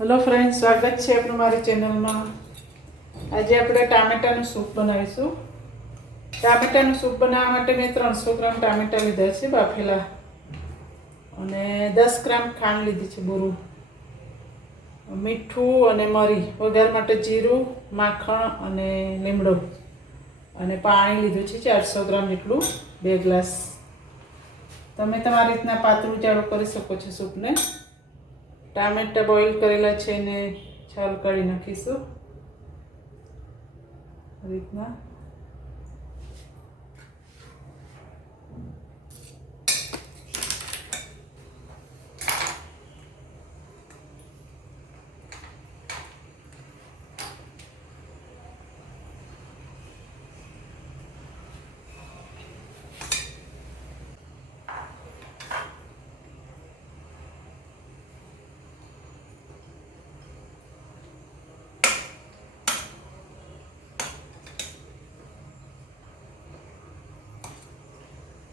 Hello friend, સ્વાગત છે આપણું મારી ચેનલમાં. આજે આપણે ટામેટાનું સૂપ બનાવીશું. ટામેટાનું સૂપ બનાવવા માટે મેં 300 ગ્રામ ટામેટા લીધા છે બાફેલા, અને 10 ગ્રામ ખાંડ લીધી છે બોરું, મીઠું અને મરી, વઘાર માટે જીરું, માખણ અને લીમડો, અને પાણી લીધું છે 400 ગ્રામ જેટલું, 2 ગ્લાસ. તમે તમારી રીતના પાતળું જાડું કરી શકો છો સૂપને. ટામેટા બોઇલ કરેલા છે ને છાલ કાઢી નાખીશું આ રીતના.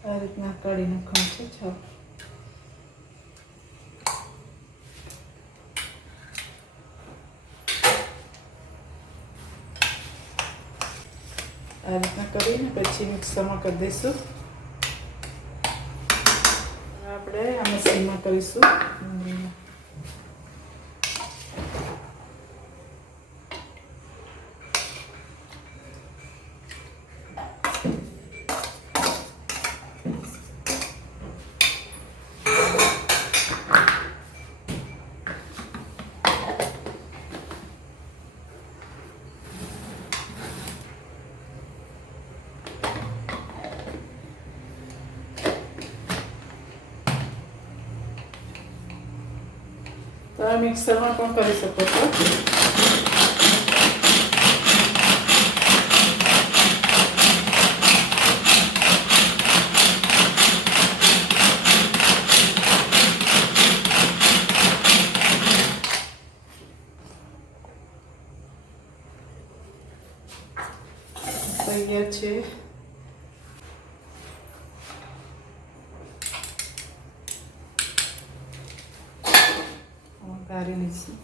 આ રીતના કાઢી નાખવાનું છે છાલ. આ રીતના કરીને પછી મિક્સરમાં કરી દઈશું. આપણે આ મશીનમાં કરીશું. તમે મિક્સરમાં પણ કરી શકો છો. તૈયાર છે. કાઢી લઈશું.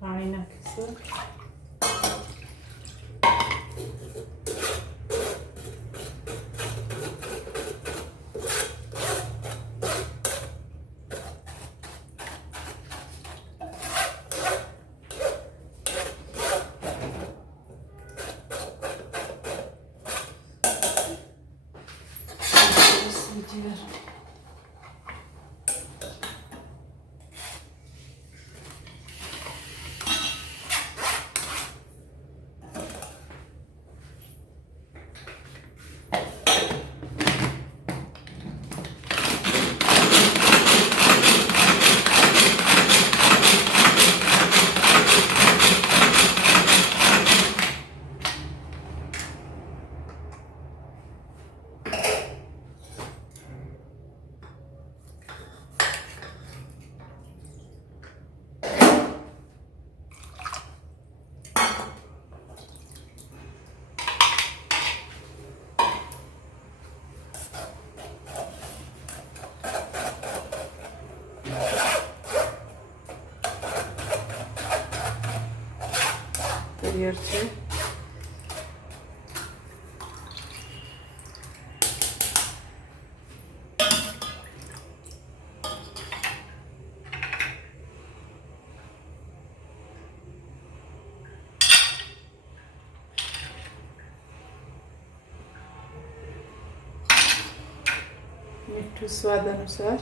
પાણી નાખીશું. તૈયાર છે. મીઠું સ્વાદ અનુસાર.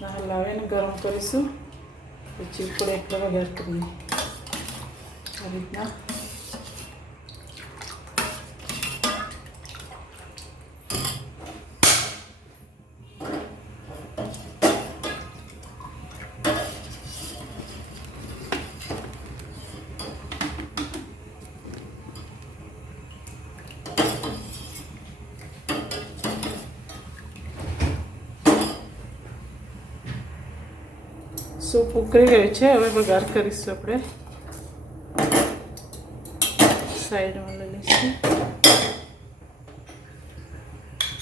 હલાવીને ગરમ કરીશું, પછી ઉપર એટલો વઘાર કરીએ આ રીતના. સૂપ ઉકળી ગયું છે. હવે વઘાર કરીશું આપણે. સાઈડમાં લઈ લઈશું.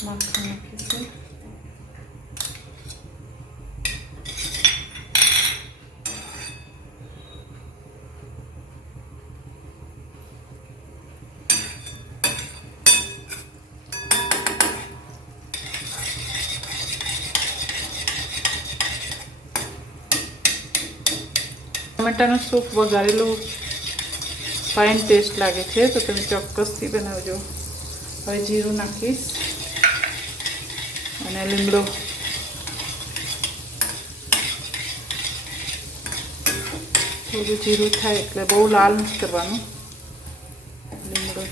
માખણ નાખીશું. ટમેટાનું સૂપ વઘારેલું ફાઇન ટેસ્ટ લાગે છે, તો તમે ચોક્કસથી બનાવજો. હવે જીરું નાખીશ અને લીમડો. થોડું જીરું થાય એટલે બહુ લાલ નથી કરવાનું. લીમડો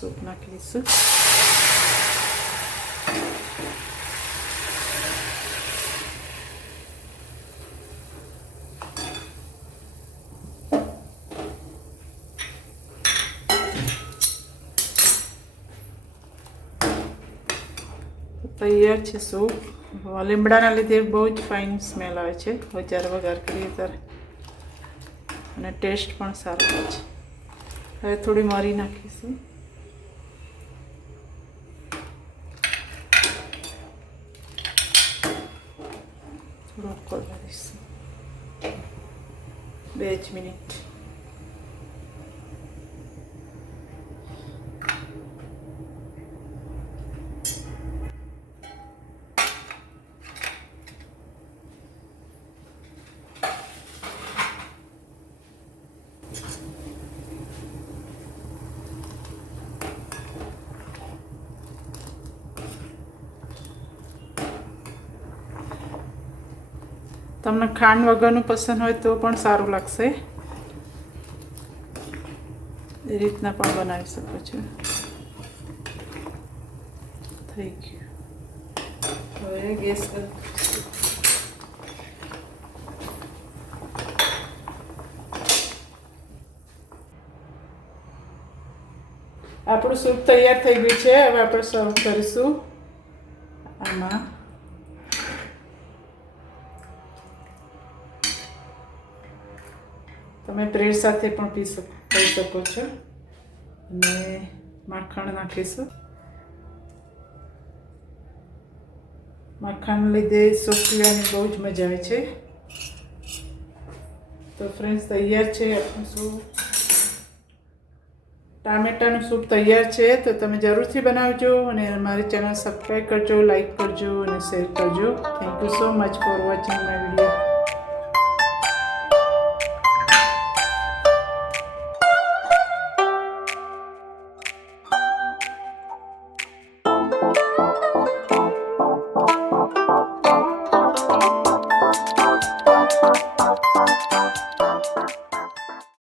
સૂપ નાખી દઈશું. તૈયાર છે સૂપ. લીમડાના લીધે બહુ જ ફાઇન સ્મેલ આવે છે. હવે જ્યારે વઘાર કરીએ ત્યારે અને ટેસ્ટ પણ સારો આવે છે. હવે થોડી મરી નાખીશું. થોડું ઉકળવા દઈશું 2 જ મિનિટ. તમને ખાંડ વગરનું પસંદ હોય તો પણ સારું લાગશે. એ રીતના પણ બનાવી શકો છો. થઈ ગયું. હવે ગેસ આપણું સૂપ તૈયાર થઈ ગયું છે. હવે આપણે સર્વ કરીશું. આમાં તમે બ્રેડ સાથે પણ ખાઈ શકો છો. અને માખણ નાખીશું. માખણ લીધે સૂપ પીવાની બહુ જ મજા આવે છે. તો ફ્રેન્ડ્સ, તૈયાર છે આપણું સૂપ. ટામેટાનું સૂપ તૈયાર છે. તો તમે જરૂરથી બનાવજો અને અમારી ચેનલ સબસ્ક્રાઈબ કરજો, લાઈક કરજો અને શેર કરજો. Thank you so much for watching my video.